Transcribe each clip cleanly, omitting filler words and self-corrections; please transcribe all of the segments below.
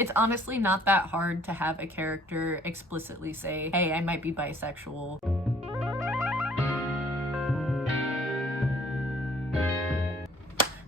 It's honestly not that hard to have a character explicitly say, hey, I might be bisexual.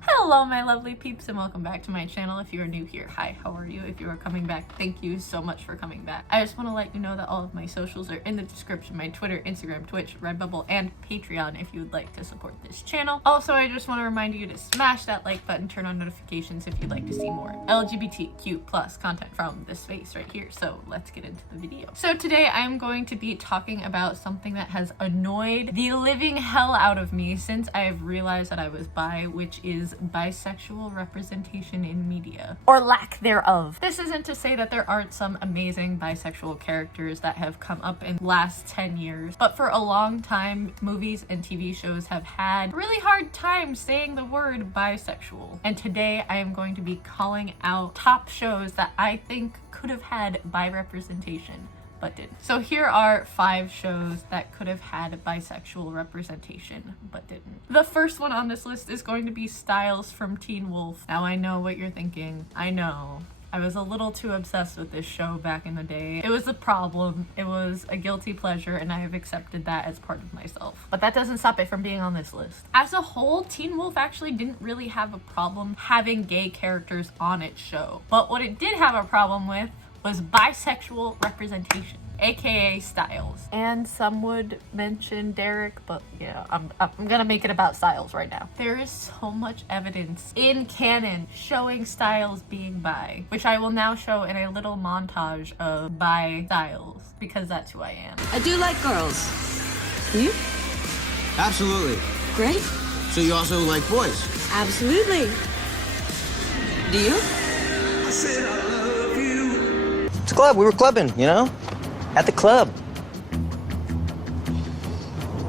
Hello my lovely peeps and welcome back to my channel. If you are new here, hi, how are you? If you are coming back, thank you so much for coming back. I just want to let you know that all of my socials are in the description: my Twitter, Instagram, Twitch, Redbubble, and Patreon if you would like to support this channel. Also, I just want to remind you to smash that like button, turn on notifications if you'd like to see more LGBTQ plus content from this space right here. So let's get into the video. So today I'm going to be talking about something that has annoyed the living hell out of me since I've realized that I was bi, which is bisexual representation in media, or lack thereof. This isn't to say that there aren't some amazing bisexual characters that have come up in the last 10 years, but for a long time, movies and TV shows have had a really hard time saying the word bisexual. And today I am going to be calling out top shows that I think could have had bi representation but didn't. So here are 5 shows that could have had bisexual representation but didn't. The first one on this list is going to be Styles from Teen Wolf. Now I know what you're thinking. I know. I was a little too obsessed with this show back in the day. It was a problem. It was a guilty pleasure, and I have accepted that as part of myself. But that doesn't stop it from being on this list. As a whole, Teen Wolf actually didn't really have a problem having gay characters on its show. But what it did have a problem with was bisexual representation, aka Styles. And some would mention Derek, but yeah, I'm gonna make it about Styles right now. There is so much evidence in canon showing Styles being bi, which I will now show in a little montage of bi Styles, because that's who I am. I do like girls. You? Absolutely. Great. So you also like boys? Absolutely. Do you? I said I love you. It's a club. We were clubbing, you know? At the club.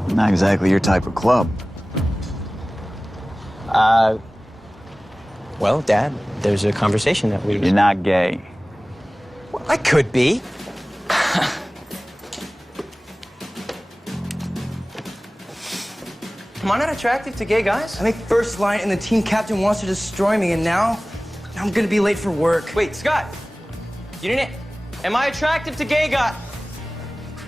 Not exactly your type of club. Well, Dad, there's a conversation that we... You're not gay. Well, I could be. Am I not attractive to gay guys? I make first line and the team captain wants to destroy me, and now I'm gonna be late for work. Wait, Scott. You didn't... Am I attractive to gay guys?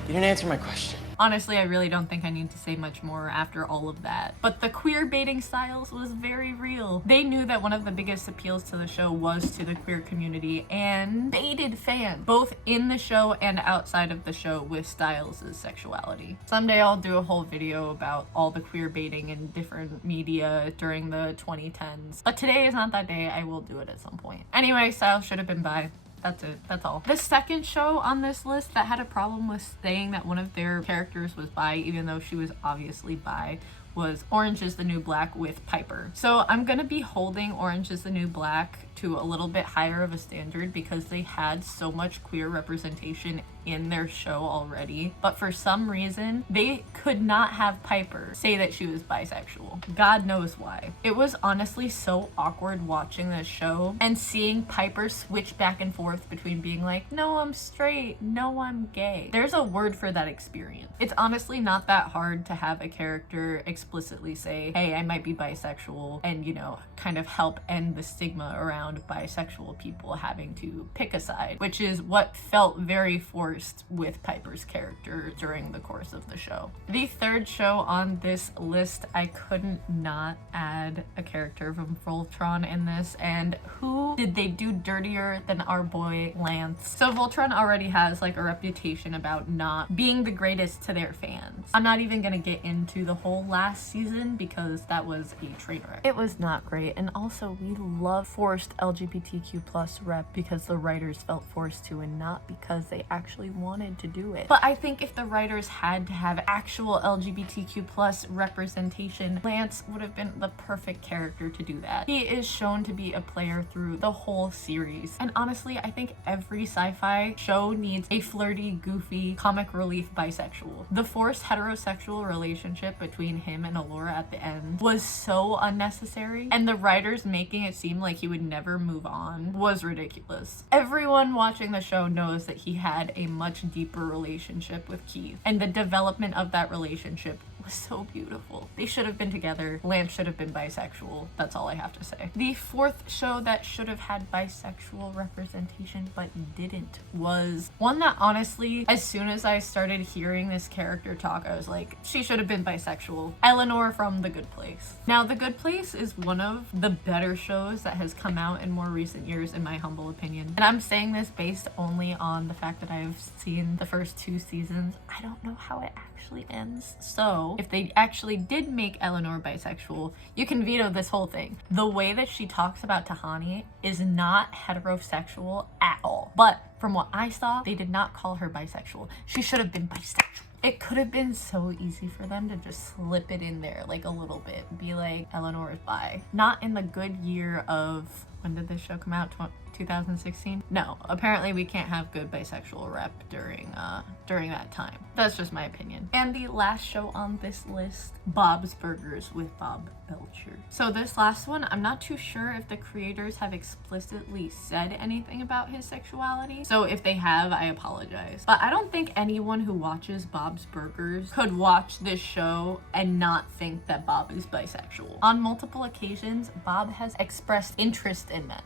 You didn't answer my question. Honestly, I really don't think I need to say much more after all of that. But the queer baiting Styles was very real. They knew that one of the biggest appeals to the show was to the queer community and baited fans, both in the show and outside of the show, with Styles' sexuality. Someday I'll do a whole video about all the queer baiting in different media during the 2010s. But today is not that day. I will do it at some point. Anyway, Styles should have been bi. That's it. That's all. The second show on this list that had a problem with saying that one of their characters was bi, even though she was obviously bi, was Orange is the New Black with Piper. So I'm gonna be holding Orange is the New Black to a little bit higher of a standard because they had so much queer representation in their show already, but for some reason they could not have Piper say that she was bisexual. God knows why. It was honestly so awkward watching this show and seeing Piper switch back and forth between being like, no, I'm straight, no, I'm gay. There's a word for that experience. It's honestly not that hard to have a character explicitly say, hey, I might be bisexual, and, you know, kind of help end the stigma around bisexual people having to pick a side, which is what felt very forced with Piper's character during the course of the show. The third show on this list, I couldn't not add a character from Voltron in this, and who did they do dirtier than our boy Lance? So Voltron already has like a reputation about not being the greatest to their fans. I'm not even gonna get into the whole last season because that was a train wreck. It was not great, and also we love forced LGBTQ plus rep because the writers felt forced to and not because they actually wanted to do it. But I think if the writers had to have actual LGBTQ plus representation, Lance would have been the perfect character to do that. He is shown to be a player through the whole series, and honestly I think every sci-fi show needs a flirty, goofy, comic relief bisexual. The forced heterosexual relationship between him and Allura at the end was so unnecessary, and the writers making it seem like he would never move on was ridiculous. Everyone watching the show knows that he had a much deeper relationship with Keith, and the development of that relationship was so beautiful. They should have been together. Lance should have been bisexual. That's all I have to say. The fourth show that should have had bisexual representation but didn't was one that honestly, as soon as I started hearing this character talk, I was like, she should have been bisexual. Eleanor from The Good Place. Now, The Good Place is one of the better shows that has come out in more recent years, in my humble opinion. And I'm saying this based only on the fact that I've seen the first 2 seasons. I don't know how it actually ends. So if they actually did make Eleanor bisexual, you can veto this whole thing. The way that she talks about Tahani is not heterosexual at all. But from what I saw, they did not call her bisexual. She should have been bisexual. It could have been so easy for them to just slip it in there like a little bit. Be like, Eleanor is bi. Not in the good year of, when did this show come out? 2016? No, apparently we can't have good bisexual rep during that time. That's just my opinion. And the last show on this list, Bob's Burgers with Bob Belcher. So this last one, I'm not too sure if the creators have explicitly said anything about his sexuality. So if they have, I apologize. But I don't think anyone who watches Bob's Burgers could watch this show and not think that Bob is bisexual. On multiple occasions, Bob has expressed interest in men.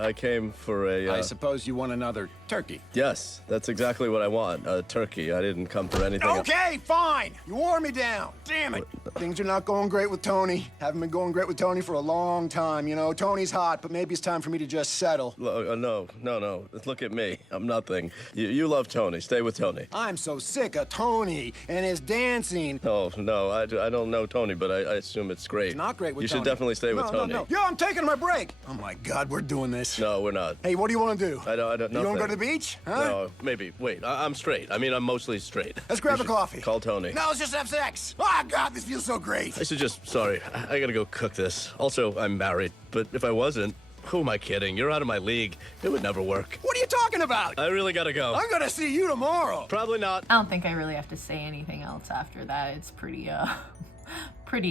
I came for a, I suppose you want another turkey. Yes, that's exactly what I want, a turkey. I didn't come for anything. Okay, fine. You wore me down. Damn it. Things are not going great with Tony. Haven't been going great with Tony for a long time, you know. Tony's hot, but maybe it's time for me to just settle. No. Look at me. I'm nothing. You love Tony. Stay with Tony. I'm so sick of Tony and his dancing. No, I don't know Tony, but I assume it's great. It's not great with You Tony. should definitely stay with Tony. No. Yo, I'm taking my break. Oh my God, we're doing this. No, we're not. Hey, what do you want to do? I don't. You want to go to the beach? Huh? No, maybe. Wait, I'm straight. I mean, I'm mostly straight. Let's grab a coffee. Call Tony. No, let's just have sex. Oh God, this feels so great. Sorry, I gotta go cook this. Also, I'm married, but if I wasn't, who am I kidding? You're out of my league. It would never work. What are you talking about? I really gotta go. I'm gonna see you tomorrow. Probably not. I don't think I really have to say anything else after that. It's pretty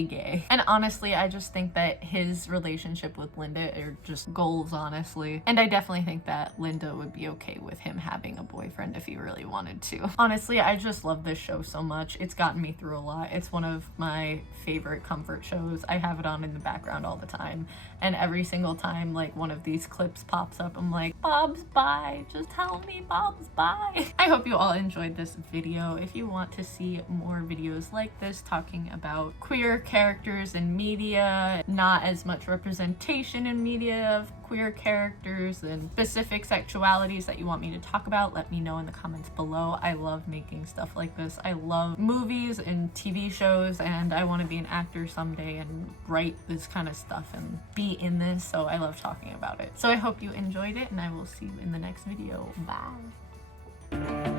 gay. And honestly, I just think that his relationship with Linda are just goals, honestly. And I definitely think that Linda would be okay with him having a boyfriend if he really wanted to. Honestly, I just love this show so much. It's gotten me through a lot. It's one of my favorite comfort shows. I have it on in the background all the time. And every single time like one of these clips pops up, I'm like, Bob's bi. Just tell me Bob's bi. I hope you all enjoyed this video. If you want to see more videos like this talking about queer characters in media, not as much representation in media of queer characters and specific sexualities that you want me to talk about, let me know in the comments below. I love making stuff like this. I love movies and TV shows, and I want to be an actor someday and write this kind of stuff and be in this, so I love talking about it. So I hope you enjoyed it, and I will see you in the next video. Bye.